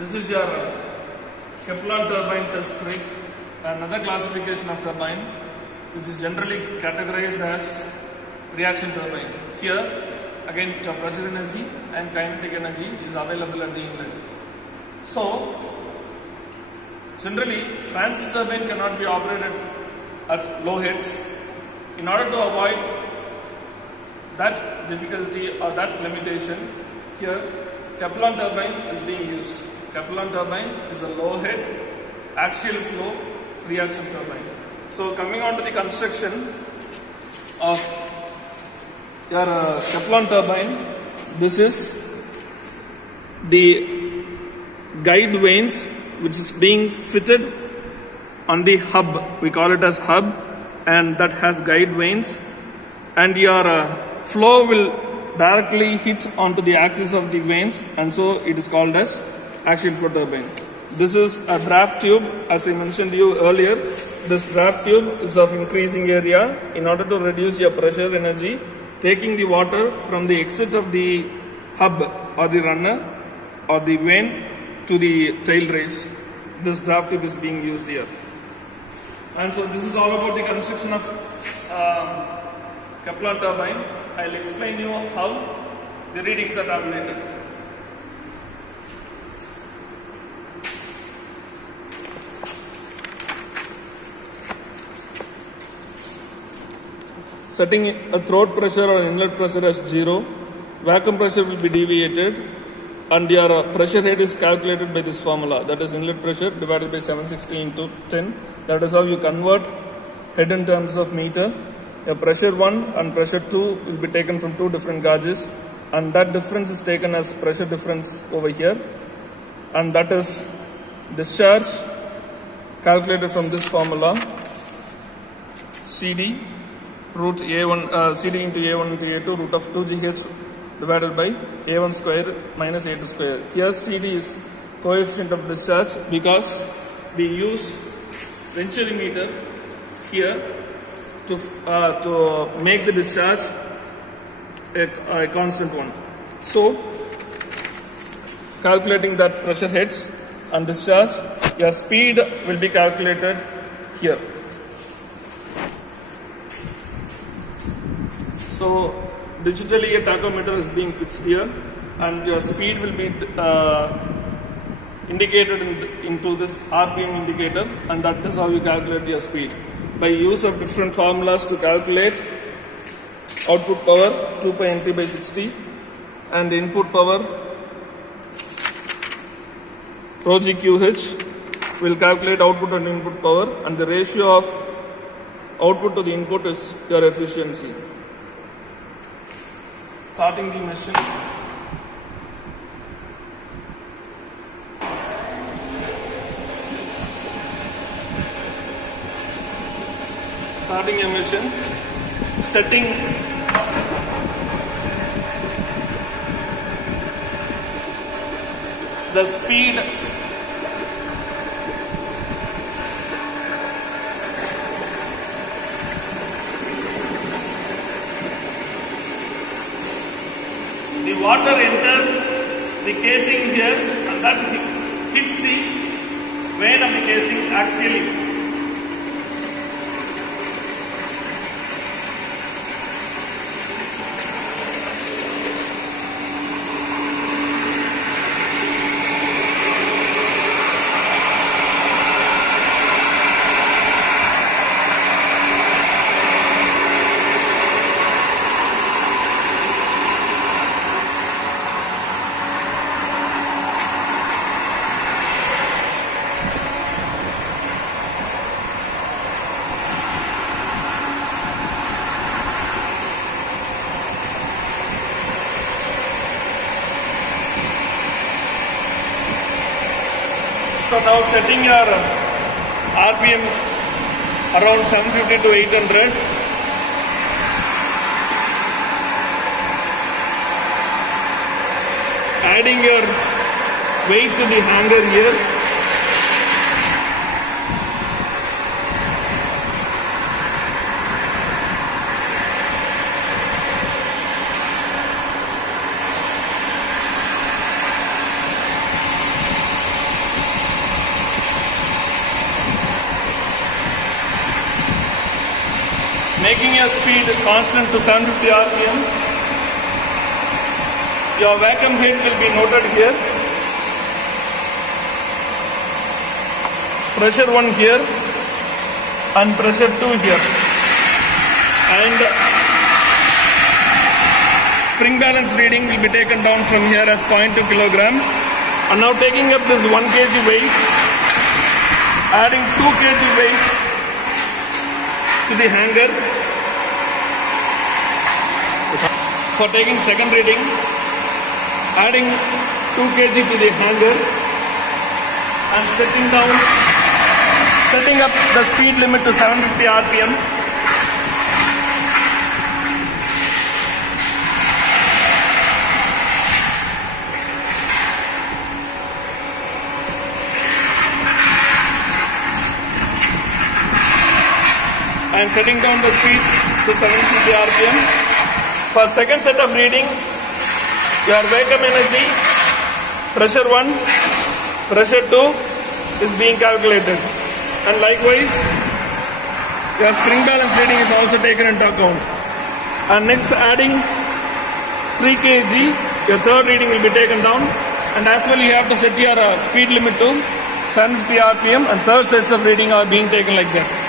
This is your Kaplan turbine test rig, another classification of turbine, which is generally categorized as reaction turbine. Here, again, your pressure energy and kinetic energy is available at the inlet. So, generally, Francis turbine cannot be operated at low heads. In order to avoid that difficulty or that limitation, here Kaplan turbine is being used. Kaplan turbine is a low head, axial flow reaction turbine. So coming on to the construction of your Kaplan turbine, this is the guide vanes which is being fitted on the hub. We call it as hub, and that has guide vanes, and your flow will directly hit onto the axis of the vanes, and so it is called as axial flow turbine. This is a draft tube. As I mentioned to you earlier, this draft tube is of increasing area in order to reduce your pressure energy, taking the water from the exit of the hub or the runner or the vane to the tail race. This draft tube is being used here. And so this is all about the construction of Kaplan turbine. I'll explain you how the readings are tabulated. Setting a throat pressure or inlet pressure as 0, vacuum pressure will be deviated, and your pressure head is calculated by this formula, that is inlet pressure divided by 760 into 10. That is how you convert head in terms of meter. Your pressure 1 and pressure 2 will be taken from two different gauges, and that difference is taken as pressure difference over here, and that is discharge calculated from this formula, CD root A1 CD into A1 into A2 root of 2GH divided by A1 square minus A2 square. Here CD is coefficient of discharge because we use venturi meter here to make the discharge a constant one. So, calculating that pressure heads and discharge, your speed will be calculated here. So, digitally a tachometer is being fixed here, and your speed will be indicated into this RPM indicator, and that is how you calculate your speed. By use of different formulas to calculate output power 2 pi nt by 60 and input power rho g QH, will calculate output and input power, and the ratio of output to the input is your efficiency. Starting the machine. Starting a machine. Setting the speed the water enters the casing here, and that hits the vane of the casing axially. So now setting your RPM around 750 to 800. Adding your weight to the hanger here. making your speed constant to 750 RPM. Your vacuum head will be noted here. Pressure 1 here and pressure 2 here. And spring balance reading will be taken down from here as 0.2 kilogram. And now taking up this 1 kg weight, adding 2 kg weight to the hanger. For taking second reading, adding 2 kg to the hanger and setting up the speed limit to 750 RPM. And setting down the speed to 750 RPM. For second set of reading, your vacuum energy, pressure 1, pressure 2 is being calculated. And likewise, your spring balance reading is also taken into account. And next, adding 3 kg, your third reading will be taken down. And as well, you have to set your speed limit to 750 RPM, and third sets of reading are being taken like that.